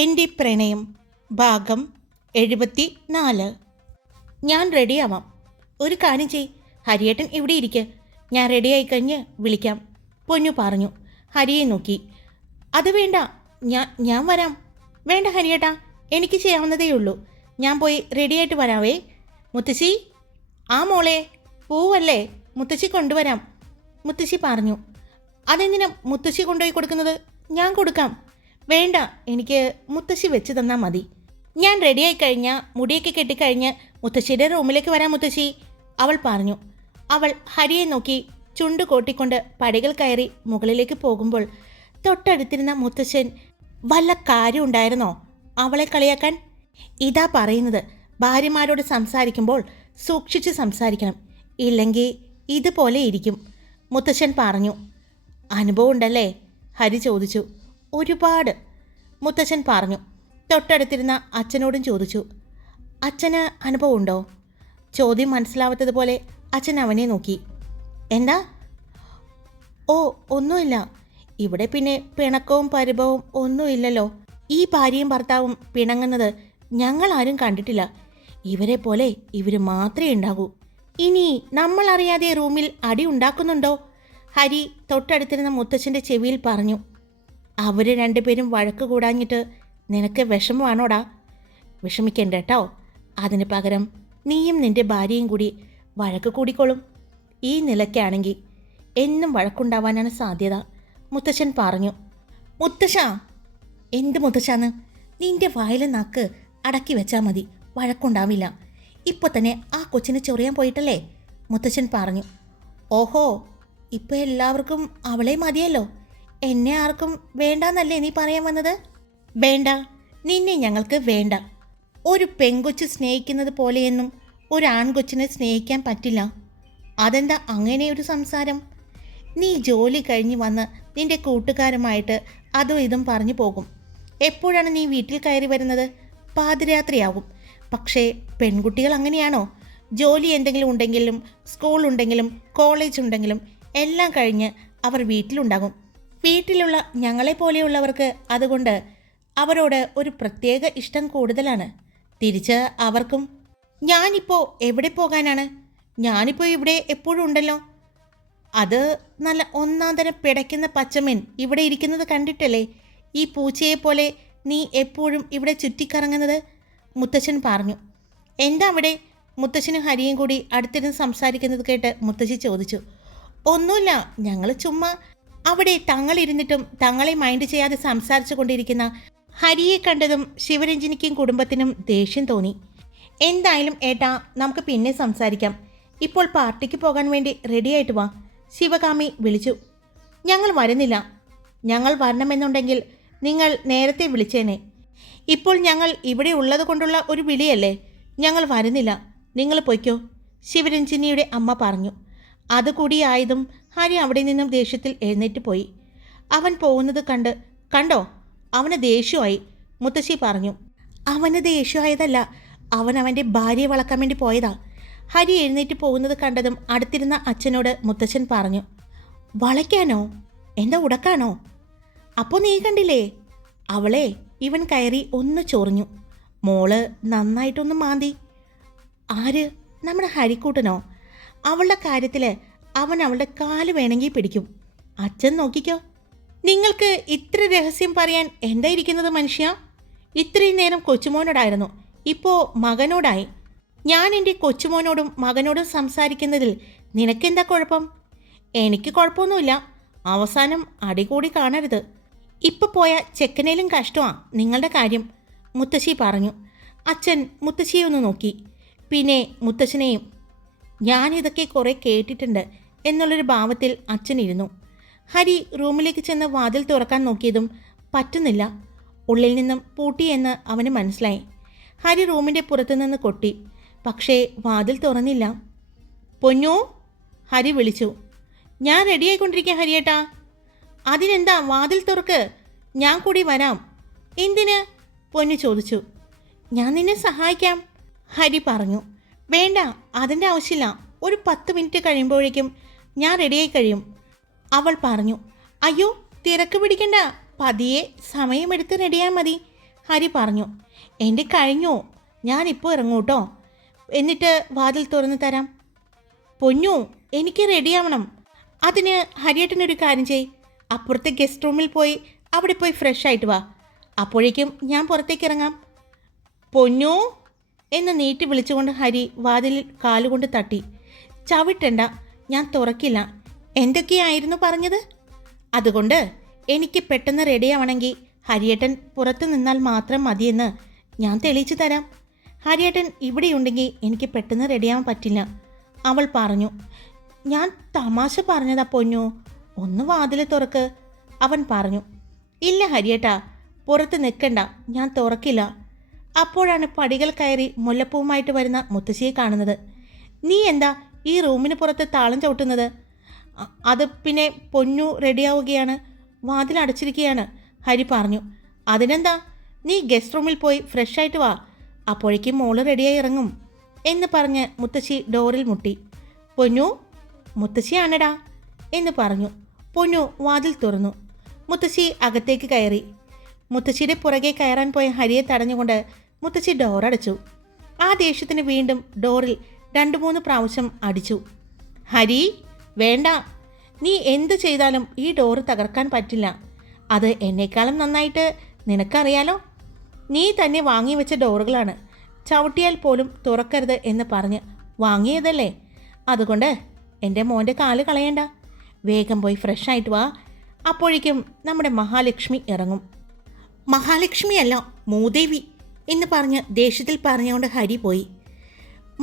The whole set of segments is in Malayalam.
എൻ്റെ പ്രണയം ഭാഗം 74. ഞാൻ റെഡിയാവാം. ഒരു കാര്യം ചെയ്, ഹരിയേട്ടൻ ഇവിടെ ഇരിക്കുക, ഞാൻ റെഡിയായി കഴിഞ്ഞ് വിളിക്കാം, പൊന്നു പറഞ്ഞു. ഹരിയെ നോക്കി. അത് വേണ്ട, ഞാൻ വരാം. വേണ്ട ഹരിയേട്ടാ, എനിക്ക് ചെയ്യാവുന്നതേ ഉള്ളൂ. ഞാൻ പോയി റെഡിയായിട്ട് വരാവേ. മുത്തശ്ശി, ആ മോളെ പൂവല്ലേ, മുത്തശ്ശി കൊണ്ടുവരാം, മുത്തശ്ശി പറഞ്ഞു. അതെന്തിനാ മുത്തശ്ശി കൊണ്ടുപോയി കൊടുക്കുന്നത്? ഞാൻ കൊടുക്കാം. വേണ്ട, എനിക്ക് മുത്തശ്ശി വെച്ച് തന്നാൽ മതി. ഞാൻ റെഡിയായി കഴിഞ്ഞാൽ മുടിയൊക്കെ കെട്ടിക്കഴിഞ്ഞ് മുത്തശ്ശിയുടെ റൂമിലേക്ക് വരാം മുത്തശ്ശി, അവൾ പറഞ്ഞു. അവൾ ഹരിയെ നോക്കി ചുണ്ടു കോട്ടിക്കൊണ്ട് പടികൾ കയറി മുകളിലേക്ക് പോകുമ്പോൾ തൊട്ടടുത്തിരുന്ന മുത്തശ്ശൻ, വല്ല കാര്യം ഉണ്ടായിരുന്നോ അവളെ കളിയാക്കാൻ? ഇതാ പറയുന്നത്, ഭാര്യമാരോട് സംസാരിക്കുമ്പോൾ സൂക്ഷിച്ച് സംസാരിക്കണം, ഇല്ലെങ്കിൽ ഇതുപോലെ ഇരിക്കും, മുത്തശ്ശൻ പറഞ്ഞു. അനുഭവം ഉണ്ടല്ലേ? ഹരി ചോദിച്ചു. ഒരുപാട്, മുത്തശ്ശൻ പറഞ്ഞു. തൊട്ടടുത്തിരുന്ന അച്ഛനോടും ചോദിച്ചു. അച്ഛന് അനുഭവമുണ്ടോ? ചോദ്യം മനസ്സിലാവാത്തതുപോലെ അച്ഛൻ അവനെ നോക്കി. എന്താ? ഓ, ഒന്നുമില്ല. ഇവിടെ പിന്നെ പിണക്കവും പരിഭവവും ഒന്നുമില്ലല്ലോ. ഈ ഭാര്യയും ഭർത്താവും പിണങ്ങുന്നത് ഞങ്ങളാരും കണ്ടിട്ടില്ല. ഇവരെ പോലെ ഇവർ മാത്രമേ ഉണ്ടാകൂ. ഇനി നമ്മൾ അറിയാതെ റൂമിൽ അടി ഉണ്ടാക്കുന്നുണ്ടോ? ഹരി തൊട്ടടുത്തിരുന്ന മുത്തച്ഛൻ്റെ ചെവിയിൽ പറഞ്ഞു. അവർ രണ്ടുപേരും വഴക്ക് കൂടാഞ്ഞിട്ട് നിനക്ക് വിഷമമാണോടാ? വിഷമിക്കണ്ട കേട്ടോ. അതിന് പകരം നീയും നിൻ്റെ ഭാര്യയും കൂടി വഴക്ക് കൂടിക്കോളും. ഈ നിലയ്ക്കാണെങ്കിൽ എന്നും വഴക്കുണ്ടാവാനാണ് സാധ്യത, മുത്തശ്ശൻ പറഞ്ഞു. മുത്തശ്ശാ? എന്ത് മുത്തശ്ശാന്ന്? നിൻ്റെ വായിൽ നാക്ക് അടക്കി വെച്ചാൽ മതി, വഴക്കുണ്ടാവില്ല. ഇപ്പോൾ തന്നെ ആ കൊച്ചിനെ ചൊറിയാൻ പോയിട്ടല്ലേ, മുത്തശ്ശൻ പറഞ്ഞു. ഓഹോ, ഇപ്പോൾ എല്ലാവർക്കും അവളെ മതിയല്ലോ, എന്നെ ആർക്കും വേണ്ടാന്നല്ലേ നീ പറയാൻ വന്നത്? വേണ്ട, നിന്നെ ഞങ്ങൾക്ക് വേണ്ട. ഒരു പെൺകൊച്ച് സ്നേഹിക്കുന്നത് പോലെയൊന്നും ഒരു ആൺകൊച്ചിനെ സ്നേഹിക്കാൻ പറ്റില്ല. അതെന്താ അങ്ങനെ ഒരു സംസാരം? നീ ജോലി കഴിഞ്ഞ് വന്ന് നിൻ്റെ കൂട്ടുകാരുമായിട്ട് അതും ഇതും പറഞ്ഞു പോകും. എപ്പോഴാണ് നീ വീട്ടിൽ കയറി വരുന്നത്? പാതിരാത്രിയാകും. പക്ഷേ പെൺകുട്ടികൾ അങ്ങനെയാണോ? ജോലി എന്തെങ്കിലും ഉണ്ടെങ്കിലും സ്കൂളുണ്ടെങ്കിലും കോളേജ് ഉണ്ടെങ്കിലും എല്ലാം കഴിഞ്ഞ് അവർ വീട്ടിലുണ്ടാകും. വീട്ടിലുള്ള ഞങ്ങളെപ്പോലെയുള്ളവർക്ക് അതുകൊണ്ട് അവരോട് ഒരു പ്രത്യേക ഇഷ്ടം കൂടുതലാണ്. തിരിച്ച് അവർക്കും. ഞാനിപ്പോൾ എവിടെ പോകാനാണ്? ഞാനിപ്പോൾ ഇവിടെ എപ്പോഴും ഉണ്ടല്ലോ. അത് നല്ല ഒന്നാം തരം പിടയ്ക്കുന്ന പച്ചമീൻ ഇവിടെ ഇരിക്കുന്നത് കണ്ടിട്ടല്ലേ ഈ പൂച്ചയെപ്പോലെ നീ എപ്പോഴും ഇവിടെ ചുറ്റിക്കറങ്ങുന്നത്, മുത്തശ്ശൻ പറഞ്ഞു. എന്താ അവിടെ? മുത്തശ്ശനും ഹരിയും കൂടി അടുത്തിരുന്ന് സംസാരിക്കുന്നത് കേട്ട് മുത്തശ്ശി ചോദിച്ചു. ഒന്നുമില്ല, ഞങ്ങൾ ചുമ്മാ. അവിടെ തങ്ങളിരുന്നിട്ടും തങ്ങളെ മൈൻഡ് ചെയ്യാതെ സംസാരിച്ചു കൊണ്ടിരിക്കുന്ന ഹരിയെ കണ്ടതും ശിവരഞ്ജിനിക്കും കുടുംബത്തിനും ദേഷ്യം തോന്നി. എന്തായാലും ഏട്ടാ, നമുക്ക് പിന്നെ സംസാരിക്കാം. ഇപ്പോൾ പാർട്ടിക്ക് പോകാൻ വേണ്ടി റെഡിയായിട്ട് വാ, ശിവകാമി വിളിച്ചു. ഞങ്ങൾ വരുന്നില്ല. ഞങ്ങൾ വരണമെന്നുണ്ടെങ്കിൽ നിങ്ങൾ നേരത്തെ വിളിച്ചേനെ. ഇപ്പോൾ ഞങ്ങൾ ഇവിടെ ഉള്ളത് കൊണ്ടുള്ള ഒരു വിളിയല്ലേ. ഞങ്ങൾ വരുന്നില്ല, നിങ്ങൾ പൊയ്ക്കോ, ശിവരഞ്ജിനിയുടെ അമ്മ പറഞ്ഞു. അതുകൂടിയായതും ഹരി അവിടെ നിന്നും ദേഷ്യത്തിൽ എഴുന്നേറ്റ് പോയി. അവൻ പോകുന്നത് കണ്ടോ, അവന് ദേഷ്യമായി, മുത്തശ്ശി പറഞ്ഞു. അവന് ദേഷ്യമായതല്ല, അവൻ അവൻ്റെ ഭാര്യയെ വളക്കാൻ വേണ്ടി പോയതാ. ഹരി എഴുന്നേറ്റ് പോകുന്നത് കണ്ടതും അടുത്തിരുന്ന അച്ഛനോട് മുത്തശ്ശൻ പറഞ്ഞു. വളയ്ക്കാനോ? എന്താ ഉടക്കാനോ? അപ്പോൾ നീ കണ്ടില്ലേ, അവളെ ഇവൻ കയറി ഒന്ന് ചൊറിഞ്ഞു. മോള് നന്നായിട്ടൊന്ന് മാന്തി. ആര്? നമ്മുടെ ഹരിക്കൂട്ടനോ? അവളുടെ കാര്യത്തിൽ അവൻ അവളുടെ കാല് വേണമെങ്കിൽ പിടിക്കും. അച്ഛൻ നോക്കിക്കോ. നിങ്ങൾക്ക് ഇത്ര രഹസ്യം പറയാൻ എന്താ ഇരിക്കുന്നത് മനുഷ്യ? ഇത്രയും നേരം കൊച്ചുമോനോടായിരുന്നു, ഇപ്പോൾ മകനോടായി. ഞാൻ എൻ്റെ കൊച്ചുമോനോടും മകനോടും സംസാരിക്കുന്നതിൽ നിനക്കെന്താ കുഴപ്പം? എനിക്ക് കുഴപ്പമൊന്നുമില്ല. അവസാനം അടികൂടി കാണരുത്. ഇപ്പോൾ പോയ ചെക്കനേലും കഷ്ടമാണ് നിങ്ങളുടെ കാര്യം, മുത്തശ്ശി പറഞ്ഞു. അച്ഛൻ മുത്തശ്ശിയെ ഒന്ന് നോക്കി, പിന്നെ മുത്തശ്ശനെയും. ഞാനിതൊക്കെ കുറേ കേട്ടിട്ടുണ്ട് എന്നുള്ളൊരു ഭാവത്തിൽ അച്ഛനിരുന്നു. ഹരി റൂമിലേക്ക് ചെന്ന് വാതിൽ തുറക്കാൻ നോക്കിയതും പറ്റുന്നില്ല. ഉള്ളിൽ നിന്നും പൂട്ടിയെന്ന് അവന് മനസ്സിലായി. ഹരി റൂമിൻ്റെ പുറത്തുനിന്ന് കൊട്ടി, പക്ഷേ വാതിൽ തുറന്നില്ല. പൊന്നു, ഹരി വിളിച്ചു. ഞാൻ റെഡിയായിക്കൊണ്ടിരിക്കാം ഹരിയേട്ടാ. അതിനെന്താ, വാതിൽ തുറക്ക്, ഞാൻ കൂടി വരാം. എന്തിന്? പൊന്നു ചോദിച്ചു. ഞാൻ നിന്നെ സഹായിക്കാം, ഹരി പറഞ്ഞു. വേണ്ട, അതിൻ്റെ ആവശ്യമില്ല. ഒരു 10 മിനിറ്റ് കഴിയുമ്പോഴേക്കും ഞാൻ റെഡിയായി കഴിയും, അവൾ പറഞ്ഞു. അയ്യോ, തിരക്ക് പിടിക്കണ്ട, പതിയെ സമയമെടുത്ത് റെഡിയാൽ മതി, ഹരി പറഞ്ഞു. എൻ്റെ കഴിഞ്ഞു, ഞാനിപ്പോൾ ഇറങ്ങൂട്ടോ, എന്നിട്ട് വാതിൽ തുറന്നു തരാം. പൊന്നു, എനിക്ക് റെഡിയാവണം. അതിന് ഹരിയേട്ടനൊരു കാര്യം ചെയ്, അപ്പുറത്തെ ഗസ്റ്റ് റൂമിൽ പോയി അവിടെ പോയി ഫ്രഷ് ആയിട്ട് വാ. അപ്പോഴേക്കും ഞാൻ പുറത്തേക്ക് ഇറങ്ങാം. പൊന്നു എന്ന് നീട്ടി വിളിച്ചുകൊണ്ട് ഹരി വാതിലിൽ കാലുകൊണ്ട് തട്ടി. ചവിട്ടണ്ട, ഞാൻ തുറക്കില്ല. എന്തൊക്കെയായിരുന്നു പറഞ്ഞത്? അതുകൊണ്ട് എനിക്ക് പെട്ടെന്ന് റെഡിയാവണമെങ്കിൽ ഹരിയേട്ടൻ പുറത്തു നിന്നാൽ മാത്രം മതിയെന്ന് ഞാൻ തെളിയിച്ചു തരാം. ഹരിയേട്ടൻ ഇവിടെയുണ്ടെങ്കിൽ എനിക്ക് പെട്ടെന്ന് റെഡിയാവാൻ പറ്റില്ല, അവൾ പറഞ്ഞു. ഞാൻ തമാശ പറഞ്ഞതാ പൊന്നു, ഒന്ന് വാതിൽ തുറക്ക്, അവൻ പറഞ്ഞു. ഇല്ല ഹരിയേട്ടാ, പുറത്ത് നിൽക്കണ്ട, ഞാൻ തുറക്കില്ല. അപ്പോഴാണ് പടികൾ കയറി മുല്ലപ്പൂവുമായിട്ട് വരുന്ന മുത്തശ്ശിയെ കാണുന്നത്. നീ എന്താ ഈ റൂമിന് പുറത്ത് താളം ചവിട്ടുന്നത്? അത് പിന്നെ പൊന്നു റെഡിയാവുകയാണ്, വാതിൽ അടച്ചിരിക്കുകയാണ്, ഹരി പറഞ്ഞു. അതിനെന്താ, നീ ഗസ്റ്റ് റൂമിൽ പോയി ഫ്രഷ് ആയിട്ട് വാ, അപ്പോഴേക്കും മോള് റെഡിയായി ഇറങ്ങും എന്ന് പറഞ്ഞ് മുത്തശ്ശി ഡോറിൽ മുട്ടി. പൊന്നു, മുത്തശ്ശിയാണടാ എന്ന് പറഞ്ഞു. പൊന്നു വാതിൽ തുറന്നു. മുത്തശ്ശി അകത്തേക്ക് കയറി. മുത്തശ്ശിയുടെ പുറകെ കയറാൻ പോയ ഹരിയെ തടഞ്ഞുകൊണ്ട് മുത്തശ്ശി ഡോറടച്ചു. ആ ദേഷ്യത്തിന് വീണ്ടും ഡോറിൽ 2-3 പ്രാവശ്യം അടിച്ചു. ഹരി, വേണ്ട, നീ എന്തു ചെയ്താലും ഈ ഡോറ് തകർക്കാൻ പറ്റില്ല. അത് എന്നെക്കാളും നന്നായിട്ട് നിനക്കറിയാലോ. നീ തന്നെ വാങ്ങി വെച്ച ഡോറുകളാണ്, ചവിട്ടിയാൽ പോലും തുറക്കരുത് എന്ന് പറഞ്ഞ് വാങ്ങിയതല്ലേ. അതുകൊണ്ട് എൻ്റെ മോൻ്റെ കാല് കളയണ്ട, വേഗം പോയി ഫ്രഷ് ആയിട്ട് വാ, അപ്പോഴേക്കും നമ്മുടെ മഹാലക്ഷ്മി ഇറങ്ങും. മഹാലക്ഷ്മിയല്ല, മൂദേവി എന്ന് പറഞ്ഞ് ദേഷ്യത്തിൽ പറഞ്ഞുകൊണ്ട് ഹരി പോയി.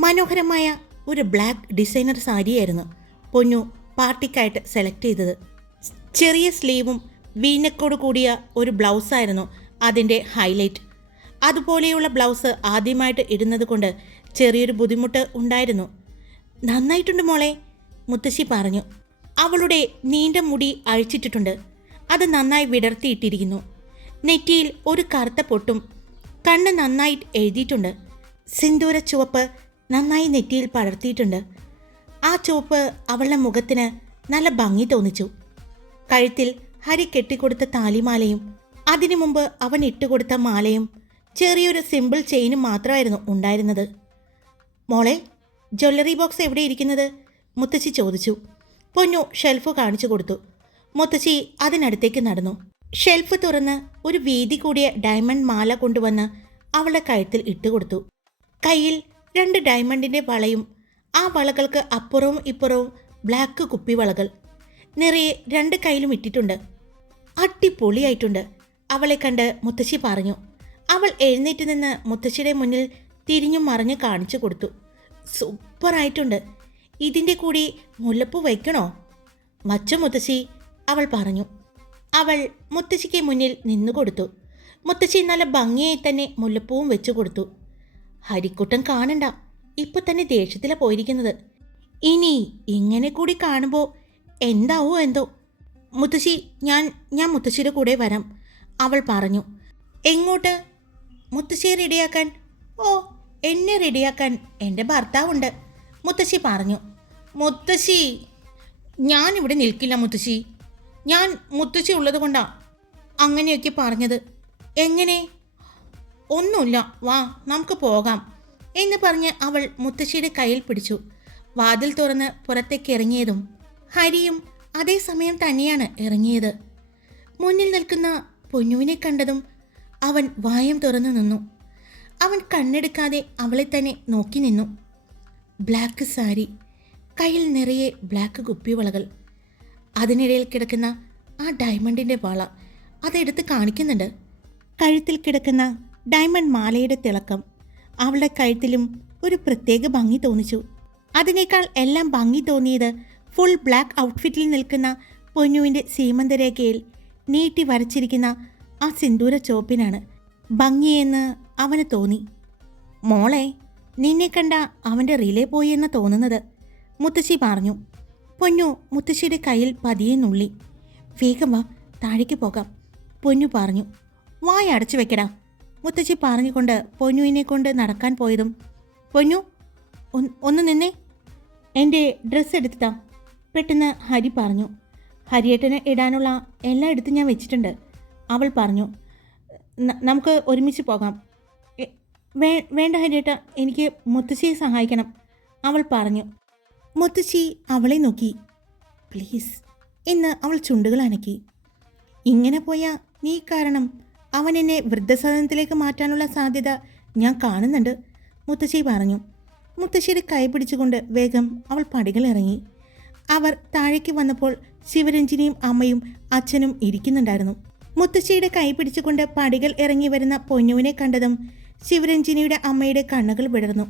മനോഹരമായ ഒരു ബ്ലാക്ക് ഡിസൈനർ സാരിയായിരുന്നു പൊന്നു പാർട്ടിക്കായിട്ട് സെലക്ട് ചെയ്തത്. ചെറിയ സ്ലീവും വീനക്കോട് കൂടിയ ഒരു ബ്ലൗസായിരുന്നു അതിൻ്റെ ഹൈലൈറ്റ്. അതുപോലെയുള്ള ബ്ലൗസ് ആദ്യമായിട്ട് ഇടുന്നത് കൊണ്ട് ചെറിയൊരു ബുദ്ധിമുട്ട് ഉണ്ടായിരുന്നു. നന്നായിട്ടുണ്ട് മോളെ, മുത്തശ്ശി പറഞ്ഞു. അവളുടെ നീണ്ട മുടി അഴിച്ചിട്ടിട്ടുണ്ട്, അത് നന്നായി വിടർത്തിയിട്ടിരിക്കുന്നു. നെറ്റിയിൽ ഒരു കറുത്ത പൊട്ടും, കണ്ണ് നന്നായി എഴുതിയിട്ടുണ്ട്. സിന്ദൂര ചുവപ്പ് നന്നായി നെറ്റിയിൽ പടർത്തിയിട്ടുണ്ട്. ആ ചുവപ്പ് അവളുടെ മുഖത്തിന് നല്ല ഭംഗി തോന്നിച്ചു. കഴുത്തിൽ ഹരി കെട്ടിക്കൊടുത്ത താലിമാലയും അതിനു മുമ്പ് അവൻ ഇട്ടുകൊടുത്ത മാലയും ചെറിയൊരു സിമ്പിൾ ചെയിനും മാത്രമായിരുന്നു ഉണ്ടായിരുന്നത്. മോളെ, ജ്വല്ലറി ബോക്സ് എവിടെ ഇരിക്കുന്നത്? മുത്തശ്ശി ചോദിച്ചു. പൊന്നു ഷെൽഫ് കാണിച്ചു കൊടുത്തു. മുത്തശ്ശി അതിനടുത്തേക്ക് നടന്നു. ഷെൽഫ് തുറന്ന് ഒരു വീതി കൂടിയ ഡയമണ്ട് മാല കൊണ്ടുവന്ന് അവളുടെ കഴുത്തിൽ ഇട്ടുകൊടുത്തു. കയ്യിൽ 2 ഡയമണ്ടിൻ്റെ വളയും ആ വളകൾക്ക് അപ്പുറവും ഇപ്പുറവും ബ്ലാക്ക് കുപ്പിവളകൾ നിറയെ 2 കയ്യിലും ഇട്ടിട്ടുണ്ട്. അടിപൊളിയായിട്ടുണ്ട്, അവളെ കണ്ട് മുത്തശ്ശി പറഞ്ഞു. അവൾ എഴുന്നേറ്റ് നിന്ന് മുത്തശ്ശിയുടെ മുന്നിൽ തിരിഞ്ഞും മറിഞ്ഞ് കാണിച്ചു കൊടുത്തു. സൂപ്പറായിട്ടുണ്ട്, ഇതിൻ്റെ കൂടി മുല്ലപ്പൂ വയ്ക്കണോ? വച്ചു മുത്തശ്ശി, അവൾ പറഞ്ഞു. അവൾ മുത്തശ്ശിക്ക് മുന്നിൽ നിന്നുകൊടുത്തു. മുത്തശ്ശി നല്ല ഭംഗിയായി തന്നെ മുല്ലപ്പൂവും വെച്ചു കൊടുത്തു. ഹരിക്കുട്ടൻ കാണണ്ട, ഇപ്പൊ തന്നെ ദേഷ്യത്തിലാണ് പോയിരിക്കുന്നത്. ഇനി ഇങ്ങനെ കൂടി കാണുമ്പോൾ എന്താവോ എന്തോ. മുത്തശ്ശി, ഞാൻ മുത്തശ്ശിയുടെ കൂടെ വരാം, അവൾ പറഞ്ഞു. എങ്ങോട്ട്? മുത്തശ്ശിയെ റെഡിയാക്കാൻ. ഓ, എന്നെ റെഡിയാക്കാൻ എൻ്റെ ഭർത്താവുണ്ട്, മുത്തശ്ശി പറഞ്ഞു. മുത്തശ്ശി, ഞാനിവിടെ നിൽക്കില്ല മുത്തശ്ശി, ഞാൻ മുത്തശ്ശി ഉള്ളത് കൊണ്ടാണ് അങ്ങനെയൊക്കെ പറഞ്ഞത്. എങ്ങനെ? ഒന്നുമില്ല, വാ നമുക്ക് പോകാം എന്ന് പറഞ്ഞ് അവൾ മുത്തശ്ശിയുടെ കയ്യിൽ പിടിച്ചു. വാതിൽ തുറന്ന് പുറത്തേക്ക് ഇറങ്ങിയതും ഹരിയും അതേസമയം തന്നെയാണ് ഇറങ്ങിയത്. മുന്നിൽ നിൽക്കുന്ന പൊന്നുവിനെ കണ്ടതും അവൻ വായം തുറന്നു നിന്നു. അവൻ കണ്ണെടുക്കാതെ അവളെ തന്നെ നോക്കി നിന്നു. ബ്ലാക്ക് സാരി, കയ്യിൽ നിറയെ ബ്ലാക്ക് കുപ്പിവളകൾ, അതിനിടയിൽ കിടക്കുന്ന ആ ഡയമണ്ടിൻ്റെ വള അതെടുത്ത് കാണിക്കുന്നുണ്ട്. കഴുത്തിൽ കിടക്കുന്ന ഡയമണ്ട് മാലയുടെ തിളക്കം അവളുടെ കഴുത്തിലും ഒരു പ്രത്യേക ഭംഗി തോന്നിച്ചു. അതിനേക്കാൾ എല്ലാം ഭംഗി തോന്നിയത് ഫുൾ ബ്ലാക്ക് ഔട്ട്ഫിറ്റിൽ നിൽക്കുന്ന പൊന്നുവിൻ്റെ സീമന്തരേഖയിൽ നീട്ടി വരച്ചിരിക്കുന്ന ആ സിന്ദൂര ചോപ്പിനാണ് ഭംഗിയെന്ന് അവന് തോന്നി. മോളെ, നിന്നെ കണ്ട അവൻ്റെ റിലേ പോയി എന്ന് തോന്നുന്നത്, മുത്തശ്ശി പറഞ്ഞു. പൊന്നു മുത്തശ്ശിയുടെ കയ്യിൽ പതിയെ നുള്ളി. വേഗം വാ, താഴേക്ക് പോകാം, പൊന്നു പറഞ്ഞു. വായ അടച്ചു വെക്കടാ, മുത്തശ്ശി പറഞ്ഞുകൊണ്ട് പൊന്നുവിനെ കൊണ്ട് നടക്കാൻ പോയതും പൊന്നു ഒന്ന് നിന്നേ, എൻ്റെ ഡ്രസ്സ് എടുത്തിട്ടാ, പെട്ടെന്ന് ഹരി പറഞ്ഞു. ഹരിയേട്ടന് ഇടാനുള്ള എല്ലാം എടുത്ത് ഞാൻ വെച്ചിട്ടുണ്ട്, അവൾ പറഞ്ഞു. നമുക്ക് ഒരുമിച്ച് പോകാം. എ- വേണ്ട ഹരിയേട്ട, എനിക്ക് മുത്തശ്ശിയെ സഹായിക്കണം, അവൾ പറഞ്ഞു. മുത്തശ്ശി അവളെ നോക്കി. പ്ലീസ് എന്ന് അവൾ ചുണ്ടുകൾ അനക്കി. ഇങ്ങനെ പോയാൽ നീ കാരണം അവൻ എന്നെ വൃദ്ധസദനത്തിലേക്ക് മാറ്റാനുള്ള സാധ്യത ഞാൻ കാണുന്നുണ്ട്, മുത്തശ്ശി പറഞ്ഞു. മുത്തശ്ശിയുടെ കൈ പിടിച്ചുകൊണ്ട് വേഗം അവൾ പടികൾ ഇറങ്ങി. അവർ താഴേക്ക് വന്നപ്പോൾ ശിവരഞ്ജിനിയും അമ്മയും അച്ഛനും ഇരിക്കുന്നുണ്ടായിരുന്നു. മുത്തശ്ശിയുടെ കൈ പിടിച്ചുകൊണ്ട് പടികൾ ഇറങ്ങി വരുന്ന പൊന്നുവിനെ കണ്ടതും ശിവരഞ്ജിനിയുടെ അമ്മയുടെ കണ്ണുകൾ വിടർന്നു.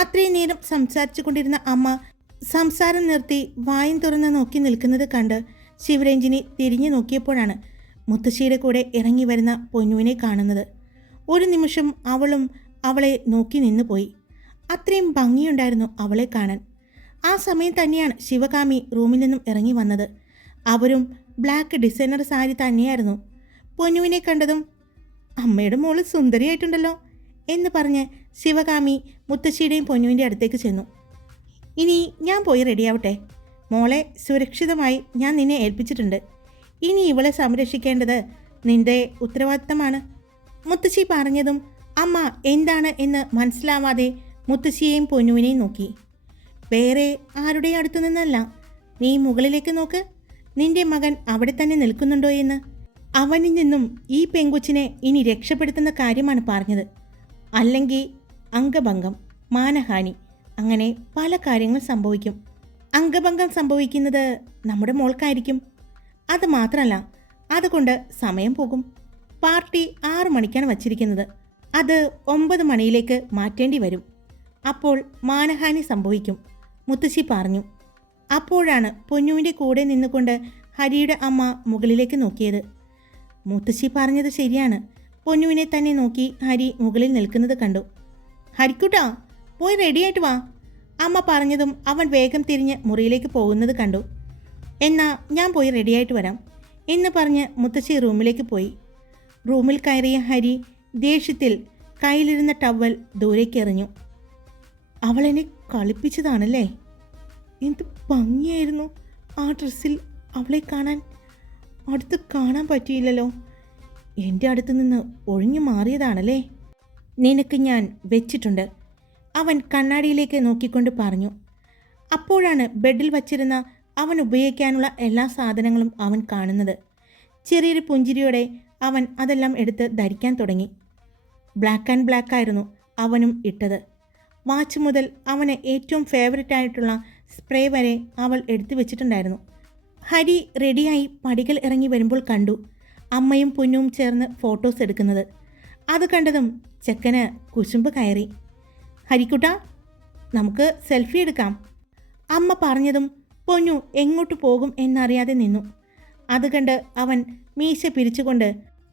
അത്രയും നേരം സംസാരിച്ചു കൊണ്ടിരുന്ന അമ്മ സംസാരം നിർത്തി വായും തുറന്ന് നോക്കി നിൽക്കുന്നത് കണ്ട് ശിവരഞ്ജിനി തിരിഞ്ഞു നോക്കിയപ്പോഴാണ് മുത്തശ്ശിയുടെ കൂടെ ഇറങ്ങി വരുന്ന പൊന്നുവിനെ കാണുന്നത്. ഒരു നിമിഷം അവളും അവളെ നോക്കി നിന്നുപോയി. അത്രയും ഭംഗിയുണ്ടായിരുന്നു അവളെ കാണാൻ. ആ സമയം തന്നെയാണ് ശിവകാമി റൂമിൽ നിന്നും ഇറങ്ങി വന്നത്. അവരും ബ്ലാക്ക് ഡിസൈനർ സാരി തന്നെയായിരുന്നു. പൊന്നുവിനെ കണ്ടതും അമ്മയുടെ മോള് സുന്ദരിയായിട്ടുണ്ടല്ലോ എന്ന് പറഞ്ഞ് ശിവകാമി മുത്തശ്ശിയുടെയും പൊന്നുവിൻ്റെ അടുത്തേക്ക് ചെന്നു. ഇനി ഞാൻ പോയി റെഡിയാവട്ടെ. മോളെ സുരക്ഷിതമായി ഞാൻ നിന്നെ ഏൽപ്പിച്ചിട്ടുണ്ട്. ഇനി ഇവളെ സംരക്ഷിക്കേണ്ടത് നിന്റെ ഉത്തരവാദിത്തമാണ്, മുത്തശ്ശി പറഞ്ഞതും അമ്മ എന്താണ് എന്ന് മനസ്സിലാവാതെ മുത്തശ്ശിയെയും പൊന്നുവിനെയും നോക്കി. വേറെ ആരുടെ അടുത്തു നിന്നല്ല, നീ മുകളിലേക്ക് നോക്ക്. നിന്റെ മകൻ അവിടെ തന്നെ നിൽക്കുന്നുണ്ടോ എന്ന്. അവനിൽ നിന്നും ഈ പെങ്കൊച്ചിനെ ഇനി രക്ഷപ്പെടുത്തുന്ന കാര്യമാണ് പറഞ്ഞത്. അല്ലെങ്കിൽ അംഗഭംഗം, മാനഹാനി, അങ്ങനെ പല കാര്യങ്ങൾ സംഭവിക്കും. അംഗഭംഗം സംഭവിക്കുന്നത് നമ്മുടെ മോൾക്കായിരിക്കും. അത് മാത്രമല്ല, അതുകൊണ്ട് സമയം പോകും. പാർട്ടി 6 മണിക്കാണ് വച്ചിരിക്കുന്നത്. അത് 9 മണിയിലേക്ക് മാറ്റേണ്ടി വരും. അപ്പോൾ മാനഹാനി സംഭവിക്കും, മുത്തശ്ശി പറഞ്ഞു. അപ്പോഴാണ് പൊന്നുവിൻ്റെ കൂടെ നിന്നുകൊണ്ട് ഹരിയുടെ അമ്മ മുകളിലേക്ക് നോക്കിയത്. മുത്തശ്ശി പറഞ്ഞത് ശരിയാണ്. പൊന്നുവിനെ തന്നെ നോക്കി ഹരി മുകളിൽ നിൽക്കുന്നത് കണ്ടു. ഹരിക്കുട്ടാ, പോയി റെഡിയായിട്ട് വാ, അമ്മ പറഞ്ഞതും അവൻ വേഗം തിരിഞ്ഞ് മുറിയിലേക്ക് പോകുന്നത് കണ്ടു. എന്നാ ഞാൻ പോയി റെഡിയായിട്ട് വരാം എന്ന് പറഞ്ഞ് മുത്തശ്ശി റൂമിലേക്ക് പോയി. റൂമിൽ കയറിയ ഹരി ദേഷ്യത്തിൽ കയ്യിലിരുന്ന ടവൽ ദൂരേക്ക് എറിഞ്ഞു. അവളെന്നെ കളിപ്പിച്ചതാണല്ലേ. എന്ത് ഭംഗിയായിരുന്നു ആ ഡ്രസ്സിൽ അവളെ കാണാൻ. അടുത്ത് കാണാൻ പറ്റിയില്ലല്ലോ. എൻ്റെ അടുത്ത് നിന്ന് ഒഴിഞ്ഞു മാറിയതാണല്ലേ. നിനക്ക് ഞാൻ വെച്ചിട്ടുണ്ട്, അവൻ കണ്ണാടിയിലേക്ക് നോക്കിക്കൊണ്ട് പറഞ്ഞു. അപ്പോഴാണ് ബെഡിൽ വച്ചിരുന്ന അവൻ ഉപയോഗിക്കാനുള്ള എല്ലാ സാധനങ്ങളും അവൻ കാണുന്നത്. ചെറിയൊരു പുഞ്ചിരിയോടെ അവൻ അതെല്ലാം എടുത്ത് ധരിക്കാൻ തുടങ്ങി. ബ്ലാക്ക് ആൻഡ് ബ്ലാക്ക് ആയിരുന്നു അവനും ഇട്ടത്. വാച്ച് മുതൽ അവന് ഏറ്റവും ഫേവററ്റ് ആയിട്ടുള്ള സ്പ്രേ വരെ അവൾ എടുത്തു വെച്ചിട്ടുണ്ടായിരുന്നു. ഹരി റെഡിയായി പടികൾ ഇറങ്ങി വരുമ്പോൾ കണ്ടു അമ്മയും പൊന്നും ചേർന്ന് ഫോട്ടോസ് എടുക്കുന്നത്. അത് കണ്ടതും ചെക്കന് കുശുമ്പ് കയറി. ഹരിക്കുട്ടാ, നമുക്ക് സെൽഫി എടുക്കാം, അമ്മ പറഞ്ഞതും പൊന്നു എങ്ങോട്ട് പോകും എന്നറിയാതെ നിന്നു. അത് കണ്ട് അവൻ മീശ പിരിച്ചുകൊണ്ട്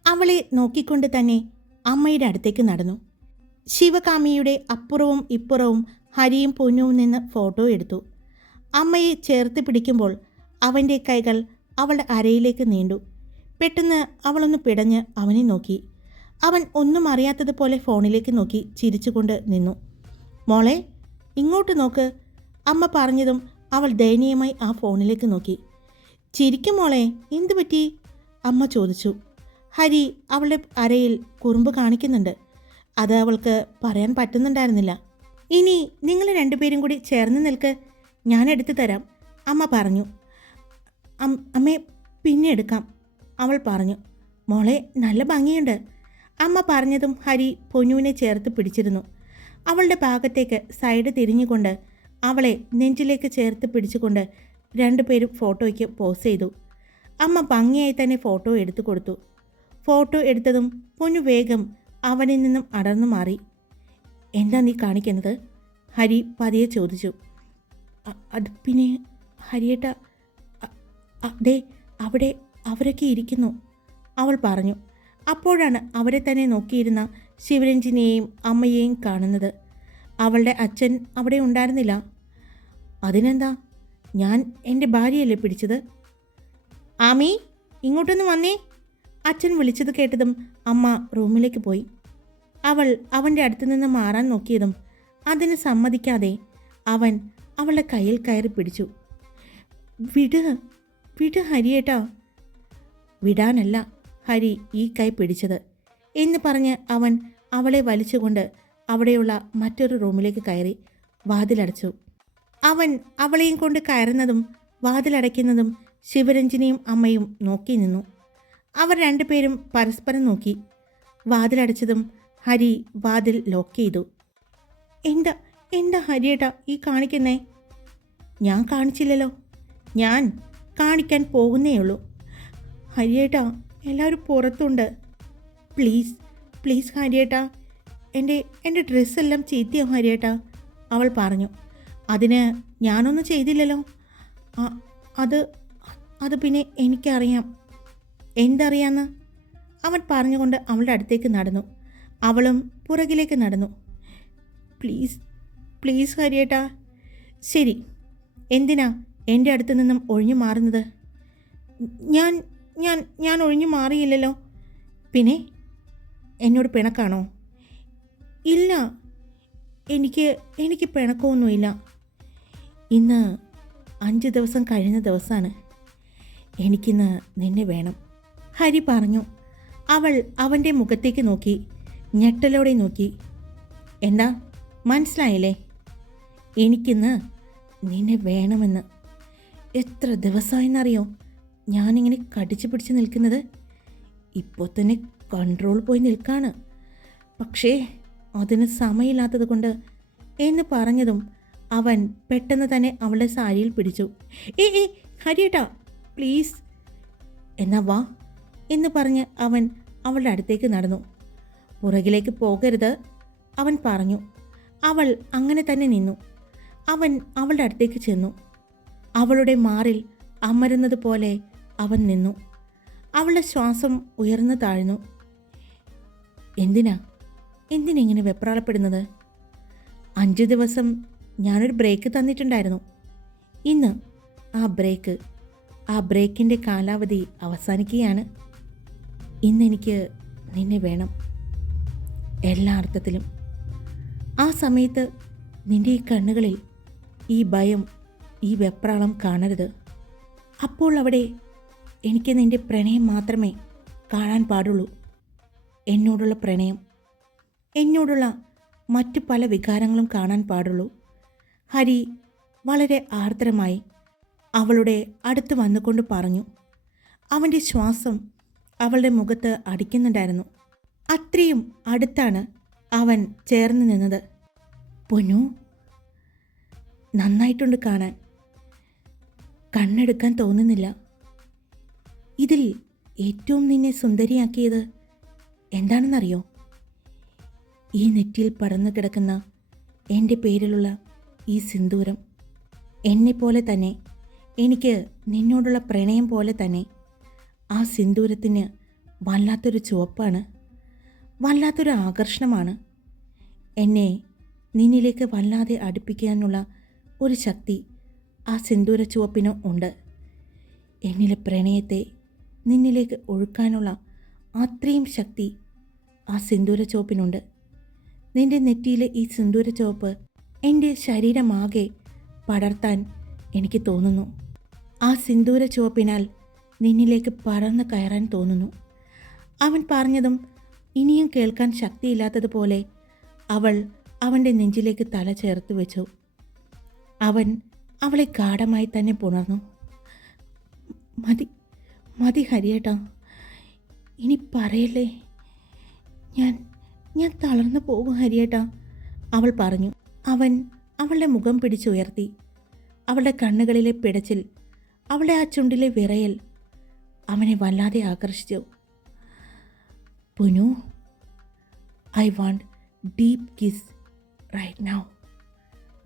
അവളെ നോക്കിക്കൊണ്ട് തന്നെ അമ്മയുടെ അടുത്തേക്ക് നടന്നു. ശിവകാമിയുടെ അപ്പുറവും ഇപ്പുറവും ഹരിയും പൊന്നുവും നിന്ന് ഫോട്ടോ എടുത്തു. അമ്മയെ ചേർത്ത് പിടിക്കുമ്പോൾ അവൻ്റെ കൈകൾ അവളുടെ അരയിലേക്ക് നീണ്ടു. പെട്ടെന്ന് അവളൊന്ന് പിടഞ്ഞ് അവനെ നോക്കി. അവൻ ഒന്നും അറിയാത്തതുപോലെ ഫോണിലേക്ക് നോക്കി ചിരിച്ചുകൊണ്ട് നിന്നു. മോളെ, ഇങ്ങോട്ട് നോക്ക്, അമ്മ പറഞ്ഞതും അവൾ ദയനീയമായി ആ ഫോണിലേക്ക് നോക്കി. ചിരിക്കും മോളെ, എന്തു പറ്റി, അമ്മ ചോദിച്ചു. ഹരി അവളുടെ അരയിൽ കുറുമ്പ് കാണിക്കുന്നുണ്ട്. അത് അവൾക്ക് പറയാൻ പറ്റുന്നുണ്ടായിരുന്നില്ല. ഇനി നിങ്ങൾ രണ്ടുപേരും കൂടി ചേർന്ന് നിൽക്ക്, ഞാൻ എടുത്തു തരാം, അമ്മ പറഞ്ഞു. അമ്മേ, പിന്നെ എടുക്കാം, അവൾ പറഞ്ഞു. മോളെ, നല്ല ഭംഗിയുണ്ട്, അമ്മ പറഞ്ഞതും ഹരി പൊന്നുവിനെ ചേർത്ത് പിടിച്ചിരുന്നു. അവളുടെ ഭാഗത്തേക്ക് സൈഡ് തിരിഞ്ഞുകൊണ്ട് അവളെ നെഞ്ചിലേക്ക് ചേർത്ത് പിടിച്ചുകൊണ്ട് രണ്ടുപേരും ഫോട്ടോയ്ക്ക് പോസ് ചെയ്തു. അമ്മ ഭംഗിയായി തന്നെ ഫോട്ടോ എടുത്തു കൊടുത്തു. ഫോട്ടോ എടുത്തതും പൊന്നു വേഗം അവനിൽ നിന്നും അടർന്നു മാറി. എന്താ നീ കാണിക്കുന്നത്, ഹരി പതിയെ ചോദിച്ചു. അത് പിന്നെ ഹരിയേട്ട, അതെ അവിടെ അവരൊക്കെ ഇരിക്കുന്നു, അവൾ പറഞ്ഞു. അപ്പോഴാണ് അവരെ തന്നെ നോക്കിയിരുന്ന ശിവരഞ്ജിനെയും അമ്മയെയും കാണുന്നത്. അവളുടെ അച്ഛൻ അവിടെ ഉണ്ടായിരുന്നില്ല. അതിനെന്താ, ഞാൻ എൻ്റെ ഭാര്യയല്ലേ പിടിച്ചത്. ആമി, ഇങ്ങോട്ടൊന്ന് വന്നേ, അച്ഛൻ വിളിച്ചത് കേട്ടതും അമ്മ റൂമിലേക്ക് പോയി. അവൾ അവൻ്റെ അടുത്തു നിന്ന് മാറാൻ നോക്കിയതും അതിന് സമ്മതിക്കാതെ അവൻ അവളുടെ കയ്യിൽ കയറി പിടിച്ചു. വിട് വിട് ഹരിയേട്ടാ. വിടാനല്ല ഹരി ഈ കൈ പിടിച്ചത്, എന്ന് പറഞ്ഞ് അവൻ അവളെ വലിച്ചുകൊണ്ട് അവിടെയുള്ള മറ്റൊരു റൂമിലേക്ക് കയറി വാതിലടച്ചു. അവൻ അവളെയും കൊണ്ട് കയറുന്നതും വാതിലടയ്ക്കുന്നതും ശിവരഞ്ജിനിയും അമ്മയും നോക്കി നിന്നു. അവർ രണ്ടുപേരും പരസ്പരം നോക്കി. വാതിലടച്ചതും ഹരി വാതിൽ ലോക്ക് ചെയ്തു. എന്താ എന്താ ഹരിയേട്ടാ ഈ കാണിക്കുന്നേ? ഞാൻ കാണിച്ചില്ലല്ലോ. ഞാൻ കാണിക്കാൻ പോകുന്നേയുള്ളൂ. ഹരിയേട്ടാ, എല്ലാവരും പുറത്തുണ്ട്. പ്ലീസ് പ്ലീസ് ഹരിയേട്ടാ, എൻ്റെ ഡ്രസ്സെല്ലാം ചീത്തയോ ഹരിയേട്ടാ? അവൾ പറഞ്ഞു. അതിന് ഞാനൊന്നും ചെയ്തില്ലല്ലോ. അത് പിന്നെ എനിക്കറിയാം. എന്തറിയാന്ന്? അവൻ പറഞ്ഞുകൊണ്ട് അവളുടെ അടുത്തേക്ക് നടന്നു. അവളും പുറകിലേക്ക് നടന്നു. പ്ലീസ് പ്ലീസ് ഹരിയേട്ടാ. ശരി, എന്തിനാ എൻ്റെ അടുത്ത് നിന്നും ഒഴിഞ്ഞു മാറുന്നത്? ഞാൻ ഞാൻ ഞാൻ ഒഴിഞ്ഞു മാറിയില്ലല്ലോ. പിന്നെ എന്നോട് പിണക്കാണോ? ഇല്ല, എനിക്ക് പിണക്കമൊന്നുമില്ല. ഇന്ന് 5 ദിവസം കഴിഞ്ഞ ദിവസമാണ്. എനിക്കിന്ന് നിന്നെ വേണം, ഹരി പറഞ്ഞു. അവൾ അവൻ്റെ മുഖത്തേക്ക് നോക്കി, ഞെട്ടലോടെ നോക്കി. എന്താ മനസ്സിലായില്ലേ? എനിക്കിന്ന് നിന്നെ വേണമെന്ന്. എത്ര ദിവസമായെന്നറിയോ ഞാനിങ്ങനെ കടിച്ചു പിടിച്ച് നിൽക്കുന്നത്? ഇപ്പോൾ തന്നെ കൺട്രോൾ പോയി നിൽക്കാണ്. പക്ഷേ അതിന് സമയമില്ലാത്തത് കൊണ്ട് എന്ന് പറഞ്ഞതും അവൻ പെട്ടെന്ന് തന്നെ അവളുടെ സാരിയിൽ പിടിച്ചു. ഏ ഹരിയേട്ടാ പ്ലീസ്. എന്നാ വാ എന്ന് പറഞ്ഞ് അവൻ അവളുടെ അടുത്തേക്ക് നടന്നു. പുറകിലേക്ക് പോകരുത്, അവൻ പറഞ്ഞു. അവൾ അങ്ങനെ തന്നെ നിന്നു. അവൻ അവളുടെ അടുത്തേക്ക് ചെന്നു. അവളുടെ മാറിൽ അമരുന്നത് പോലെ അവൻ നിന്നു. അവളുടെ ശ്വാസം ഉയർന്നു താഴ്ന്നു. എന്തിനെങ്ങനെ വെപ്രാളപ്പെടുന്നത്? 5 ദിവസം ഞാനൊരു ബ്രേക്ക് തന്നിട്ടുണ്ടായിരുന്നു. ഇന്ന് ആ ബ്രേക്കിൻ്റെ കാലാവധി അവസാനിക്കുകയാണ്. ഇന്നെനിക്ക് നിന്നെ വേണം, എല്ലാ അർത്ഥത്തിലും. ആ സമയത്ത് നിൻ്റെ ഈ കണ്ണുകളിൽ ഈ ഭയം, ഈ വെപ്രാളം കാണരുത്. അപ്പോൾ അവിടെ എനിക്ക് നിൻ്റെ പ്രണയം മാത്രമേ കാണാൻ പാടുള്ളൂ. എന്നോടുള്ള പ്രണയം, എന്നോടുള്ള മറ്റു പല വികാരങ്ങളും കാണാൻ പാടുള്ളൂ. ഹരി വളരെ ആർദ്രമായി അവളുടെ അടുത്ത് വന്നുകൊണ്ട് പറഞ്ഞു. അവൻ്റെ ശ്വാസം അവളുടെ മുഖത്ത് അടിക്കുന്നുണ്ടായിരുന്നു. അത്രയും അടുത്താണ് അവൻ ചേർന്ന് നിന്നത്. പൊന്നു, നന്നായിട്ടുണ്ട് കാണാൻ. കണ്ണെടുക്കാൻ തോന്നുന്നില്ല. ഇതിൽ ഏറ്റവും നിന്നെ സുന്ദരിയാക്കിയത് എന്താണെന്നറിയോ? ഈ നെറ്റിയിൽ പടർന്നു കിടക്കുന്ന എൻ്റെ പേരിലുള്ള ഈ സിന്ദൂരം. എന്നെപ്പോലെ തന്നെ, എനിക്ക് നിന്നോടുള്ള പ്രണയം പോലെ തന്നെ ആ സിന്ദൂരത്തിന് വല്ലാത്തൊരു ചുവപ്പാണ്, വല്ലാത്തൊരു ആകർഷണമാണ്. എന്നെ നിന്നിലേക്ക് വല്ലാതെ അടുപ്പിക്കാനുള്ള ഒരു ശക്തി ആ സിന്ദൂര ചുവപ്പിന് ഉണ്ട്. എന്നിലെ പ്രണയത്തെ നിന്നിലേക്ക് ഒഴുക്കാനുള്ള അത്രയും ശക്തി ആ സിന്ദൂര ചുവപ്പിനുണ്ട്. നിൻ്റെ നെറ്റിയിലെ ഈ സിന്ദൂര ചുവപ്പ് എൻ്റെ ശരീരമാകെ പടർത്താൻ എനിക്ക് തോന്നുന്നു. ആ സിന്ദൂര ചുവപ്പിനാൽ നിന്നിലേക്ക് പറന്ന് കയറാൻ തോന്നുന്നു. അവൻ പറഞ്ഞതും ഇനിയും കേൾക്കാൻ ശക്തിയില്ലാത്തതുപോലെ അവൾ അവൻ്റെ നെഞ്ചിലേക്ക് തല ചേർത്ത് വെച്ചു. അവൻ അവളെ ഗാഢമായി തന്നെ പുണർന്നു. മതി ഹരിയേട്ടാ, ഇനി പറയല്ലേ. ഞാൻ തളർന്നു പോകും ഹരിയേട്ടാ, അവൾ പറഞ്ഞു. അവൻ അവളുടെ മുഖം പിടിച്ചുയർത്തി. അവളുടെ കണ്ണുകളിലെ പിടച്ചിൽ, അവളുടെ ആ ചുണ്ടിലെ വിറയൽ അവനെ വല്ലാതെ ആകർഷിച്ചു. Punu, I want deep kiss right now.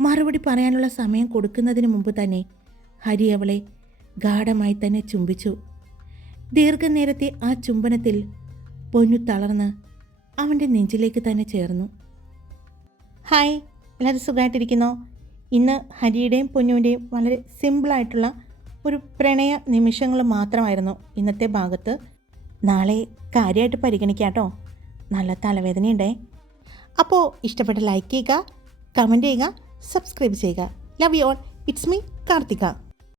മറുപടി പറയാനുള്ള സമയം കൊടുക്കുന്നതിന് മുമ്പ് തന്നെ ഹരി അവളെ ഗാഢമായി തന്നെ ചുംബിച്ചു. ദീർഘനേരത്തെ ആ ചുംബനത്തിൽ പൊന്നു തളർന്ന് അവൻ്റെ നെഞ്ചിലേക്ക് തന്നെ ചേർന്നു. ഹായ്, എല്ലാവരും സുഖമായിട്ടിരിക്കുന്നോ? ഇന്ന് ഹരിയുടെയും പൊന്നുവിൻ്റെയും വളരെ സിമ്പിളായിട്ടുള്ള ഒരു പ്രണയ നിമിഷങ്ങൾ മാത്രമായിരുന്നു ഇന്നത്തെ ഭാഗത്ത്. നാളെ കാര്യമായിട്ട് പരിഗണിക്കാം കേട്ടോ. നല്ല തലവേദനയുണ്ടേ. അപ്പോൾ ഇഷ്ടപ്പെട്ട ലൈക്ക് ചെയ്യുക, കമൻറ്റ് ചെയ്യുക, സബ്സ്ക്രൈബ് ചെയ്യുക. Love you all. It's me Karthika.